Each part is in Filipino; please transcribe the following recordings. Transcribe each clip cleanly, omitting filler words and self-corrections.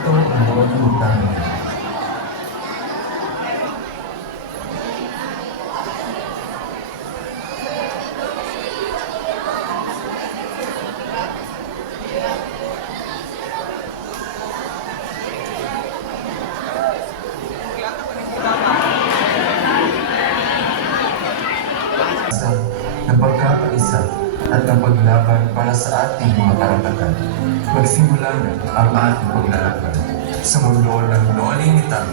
Ito ang bawat utang. Ng pagkakaisa at ng paglaban para sa ating mga karapatan. Magsimula na ang ating paglalakbay sa mundo ng nolimitan.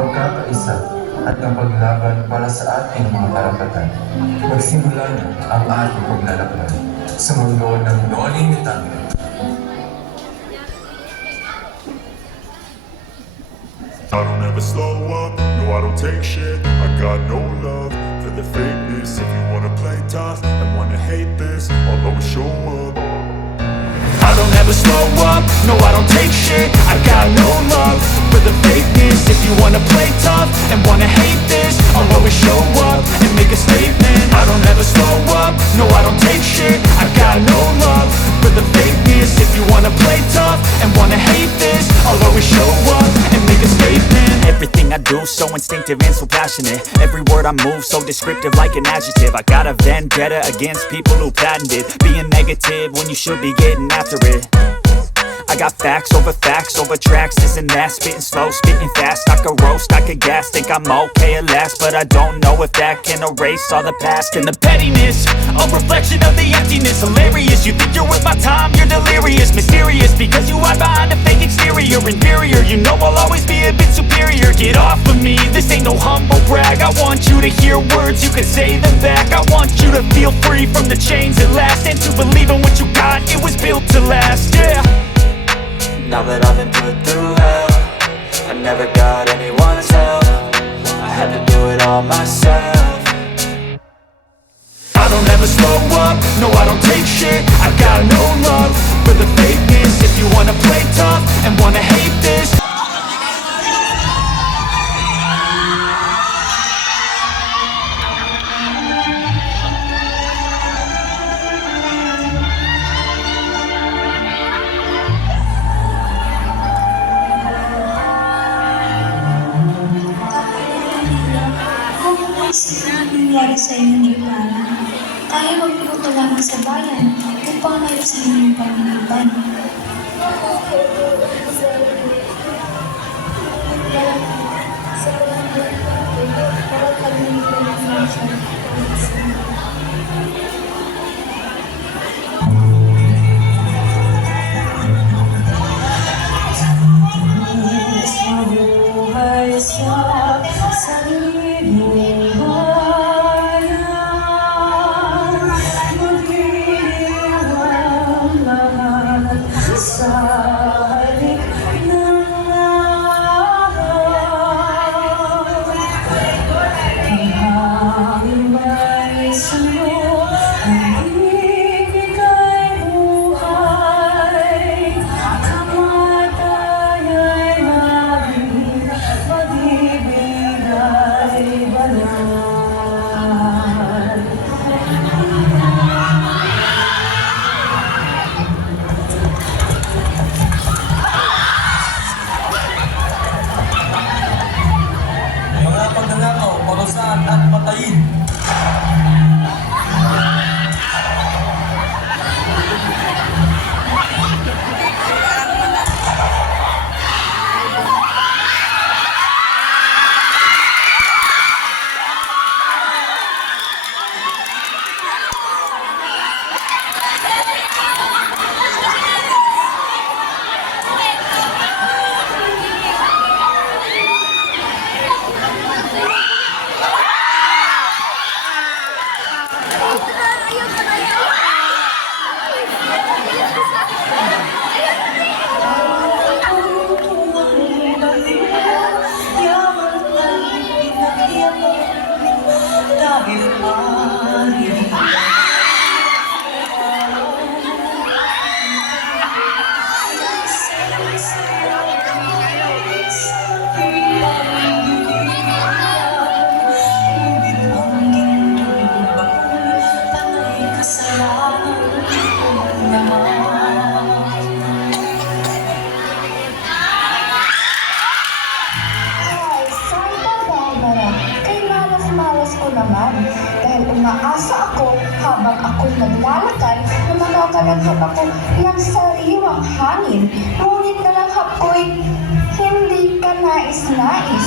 Pagkakaisa at ng paglaban para sa ating mga karapatan. Magsimula na ang ating paglalakbay sa mundo ng nolimitan. I don't ever slow up, no I don't take shit. I got no love for the fakeness. If you wanna play tough and wanna hate this, I'll always show up. I don't ever slow up, no I don't take shit. I got no love for the fakeness. If you wanna play tough and wanna hate this, I'll always show up and make a statement. I don't ever slow up, no I don't take shit. I got no love for the fakeness. If you wanna play tough and wanna hate this, I'll always show up and make a statement. Everything I do so instinctive and so passionate. Every word I move so descriptive like an adjective. I got a vendetta against people who patented being negative when you should be getting after it. I got facts over tracks, this and that. Spitting slow, spitting fast. I could roast, I could gas. Think I'm okay at last, but I don't know if that can erase all the past. And the pettiness, a reflection of the emptiness. Hilarious, you think you're worth my time, you're delirious. Mysterious, because you hide behind a fake exterior. Inferior, you know I'll always be a bit superior. Get off of me, this ain't no humble brag. I want you to hear words, you can say them back. I want you to feel free from the chains at last, and to believe in what you got, it was built to last, yeah. Now that I've been put through hell, I never got anyone's help. I had to do it all myself. I don't ever slow up, no I don't take shit. I got no love for the fakeness. If you wanna play tough and wanna hate this, nangyari sa inyo ni Clara, tayo magpunta lamang sa bayan upang maisahin yung panginiban. at patayin. kahit marinig. Ay, Santa Barbara, kay malas-malas ko naman. Dahil umaasa ako habang ako'y naglalakad na makakalanghap ako ng sariwang hangin. Ngunit nalanghap ko'y hindi ka nais-nais.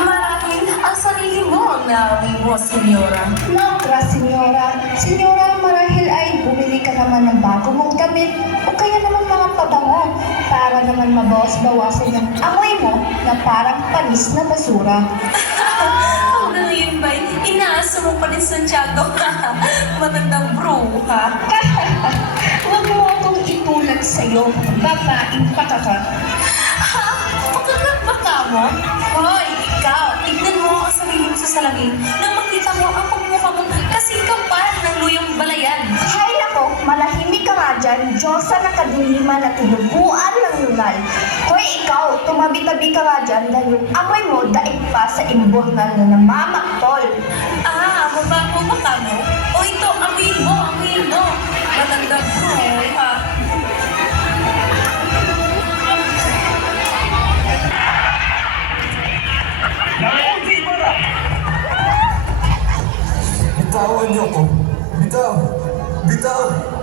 Marahil ang sarili mo ang naawin mo, senyora. Nokra, senyora. Senyora, marahil ay bumili ka naman ng bago mong damit o kaya naman mga pabango para naman mabawas-bawasan yung amoy mo na parang panis na basura. Hanggang ngayon ba'y inaasa mo pa rin Santiago? Matandang bruha. Huwag mo akong itulad sa'yo, babaeng pakaka. Ha? Pagkakaba ka mo? Hoy, ikaw, tignan mo ang sarili mo sa salamin nang makita mo ang pagmukha mo kasing kapal ng luyang balayan. Hay nako, malahimik ka nga dyan, Diyosa na kadiliman at tinubuan ng lunal. Hoy ikaw, tumabi-tabi ka nga dyan dahil yung amoy mo daig pa sa imburnal na namamaktol. Ah, mabaho ba ka mo? O ito, amoyin mo, amoyin mo. Matandang bruha. Bitawan niyo ako. Bitaw! Bitaw!